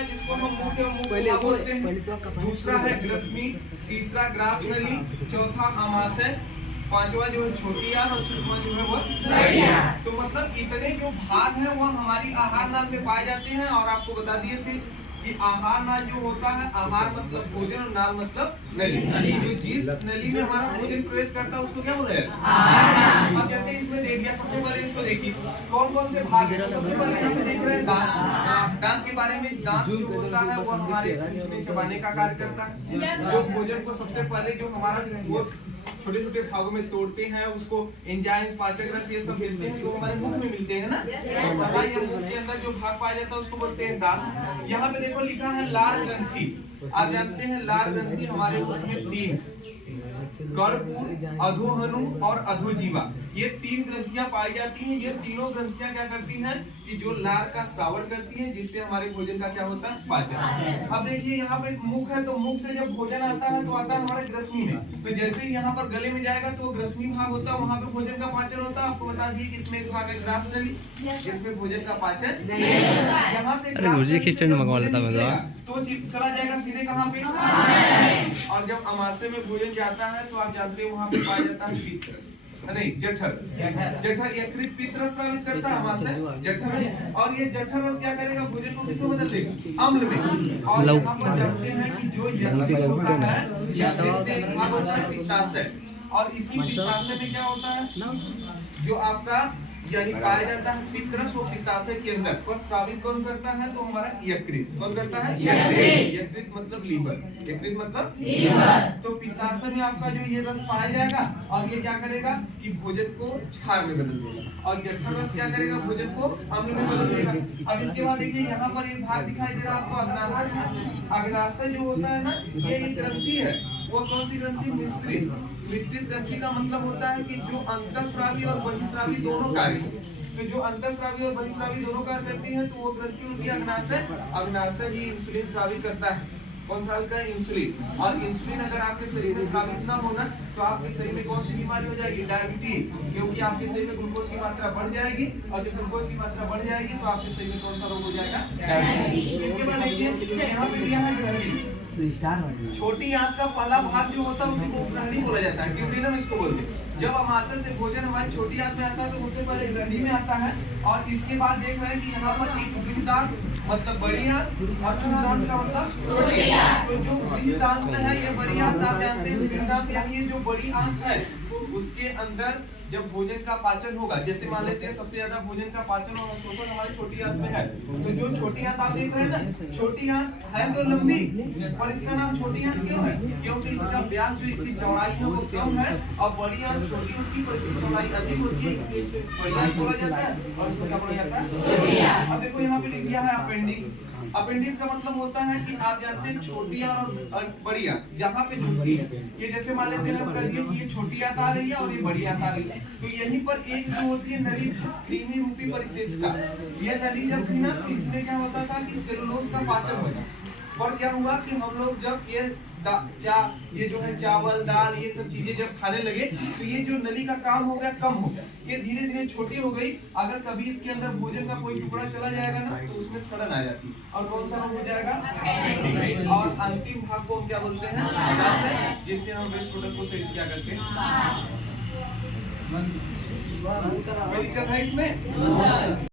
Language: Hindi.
है जिसको हम मुंह के मुंह बोलते हैं, दूसरा है ग्रसनी, तीसरा ग्रास नली, चौथा आमाशय, पांचवा जो है छोटी आंत और छठवां जो है वो बड़ी आंत। तो मतलब इतने जो भाग हैं वो हमारी आहार नाल में पाए जाते हैं। और आपको बता दिए थे कि आहार नाल जो होता है, आहार मतलब भोजन और नाल मतलब नली। तो जिस नली में हमारा भोजन प्रवेश करता है उसको क्या बोला जाता है? अब जैसे इसमें दे दिया, सबसे पहले इसको देखिए कौन कौन से भाग हैं। सबसे पहले यहाँ पे देख रहे हैं दांत। दांत के बारे में, दांत जो होता है वो हमारे में चबाने का कार्य करता है। जो भोजन को सबसे पहले जो हमारा वो छोटे छोटे भागों में तोड़ते हैं, उसको एंजाइम्स, पाचक रस ये सब मिलते हैं जो हमारे मुंह में मिलते हैं ना। तो पहला ये मुंह के अंदर जो भाग पाया जाता है उसको बोलते हैं दांत। यहाँ पे देखो लिखा है लार ग्रंथि। आप जानते हैं लार ग्रंथि हमारे मुंह में तीन, कर्पूर, अधोहनु और अधोजीवा, ये तीन ग्रंथियां पाई जाती हैं। ये तीनों ग्रंथियां क्या करती हैं कि जो लार का श्रावण करती हैं, जिससे हमारे भोजन का क्या होता है, पाचन। अब देखिए यहाँ पे मुख है, तो मुख से जब भोजन आता है तो आता है हमारे ग्रसनी में। तो जैसे ही यहाँ पर गले में जाएगा तो ग्रसनी भाग होता है, वहाँ पे भोजन का पाचन होता है। आपको बता दिए कि इसमें एक भाग है ग्रास नली, जिसमें भोजन का पाचन यहाँ से तो चला जाएगा सीधे कहाँ पे, और जब अमाशय में भोजन जाता है तो आप जानते हैं वहाँ पे पाया जाता है पित्तरस, नहीं जठर। जठर यकृत पित्तरस स्रावित करता है अमाशय जठर, और ये जठर रस क्या करेगा, भोजन को किसमें बदल देगा, अम्ल में। और यहाँ पर जानते हैं कि जो यकृत होता है, यकृत में एक भाग होता है पित्ताशय, और इसी पित्ताशय में क्या होता है, जो आपका यानी पाया जाता है पित्तरस, वो पित्ताशय के अंदर पर श्रावित कौन करता है, तो हमारा यकृत। कौन करता है, यकृत। यकृत मतलब लीवर, यकृत मतलब लीवर। तो पित्ताशय में आपका जो ये रस पाया जाएगा, और ये क्या करेगा कि भोजन को क्षार में बदल देगा, और जठर रस क्या करेगा, भोजन को अम्ल में बदल देगा। अब इसके बाद देखिए यहाँ पर एक भाग दिखाई दे रहा है आपको, अग्नाशय। अग्नाशय जो होता है ना, ये एक ग्रंथि है। वो कौन सी ग्रंथि, मिश्रित। मिश्रित ग्रंथि का मतलब होता है कि जो अंतःस्रावी और बहिःस्रावी दोनों कार्य, तो जो अंतःस्रावी और बहिःस्रावी दोनों कार्य करती है, तो वो ग्रंथि होती है अग्नाशय। अग्नाशय ही इंसुलिन स्रावित करता है। कौन स्रावित है, इंसुलिन। और इंसुलिन अगर आपके शरीर में स्रावित ना होना तो आपके शरीर में कौन सी बीमारी हो जाएगी, डायबिटीज, क्योंकि आपके शरीर में ग्लूकोज की मात्रा बढ़ जाएगी, और जब ग्लूकोज की मात्रा बढ़ जाएगी तो आपके शरीर में कौन सा रोग हो जाएगा, डायबिटीज। इसके बाद देखिए यहाँ पे दिया है ग्रहणी। छोटी आंत का पहला भाग जो होता है उसी को ग्रहणी बोला जाता है, ड्यूडेनम इसको बोलते हैं। जब अमाशय से भोजन हमारी छोटी आंत में आता है तो सबसे पहले ग्रहणी में आता है, और इसके बाद देख रहे हैं कि यहाँ पर एक बृहदांत मतलब बड़ी आंत, और क्षुद्रांत का मतलब छोटी आंत। तो जो बृहदांत है, ये बड़ी आंत आप जानते हैं, बृहदांत यानी ये जो बड़ी आंत है उसके अंदर जब भोजन का पाचन होगा, जैसे मान लेते हैं सबसे ज्यादा भोजन का पाचन और अवशोषण हमारी छोटी आंत में है। तो जो छोटी आंत आप देख रहे हैं ना, छोटी आंत है तो लंबी, पर इसका नाम छोटी आंत क्यों है, क्योंकि इसका व्यास जो इसकी चौड़ाई है वो कम है, और बड़ी आंत छोटी होती है पर इसकी चौड़ाई अधिक होती है, इसलिए इसको बड़ी आंत बोला जाता है, और इसको क्या बोला जाता है, छोटी आंत। अब देखो यहाँ पे लिख दिया है अपेंडिक्स। अपेंडिक्स का मतलब होता है कि आप जानते हैं छोटी आंत और बड़ी आंत जहाँ पे जुड़ती है। ये जैसे मान लेते हैं, हम कह दिए कि ये छोटी आंत आ रही है और ये बड़ी आंत आ रही है, तो यहीं पर एक जो होती है नली क्रीमी रूपी परिशिष्टा, ये नली जब थी ना तो इसमें क्या होता था कि सेलुलोज का पाचन होता। और क्या हुआ कि हम लोग जब ये जो है चावल दाल ये सब चीजें जब खाने लगे तो ये जो नली का काम हो गया, कम हो गया, ये धीरे धीरे छोटी हो गई। अगर कभी इसके अंदर भोजन का कोई टुकड़ा चला जाएगा ना तो उसमें सड़न आ जाती, और कौन सा रोग हो जाएगा, और अंतिम भाग को हम क्या बोलते हैं, अग्नाशय, जिससे हम वेस्ट प्रोडक्ट को सही से क्या करते हैं। कोई दिक्कत है इसमें?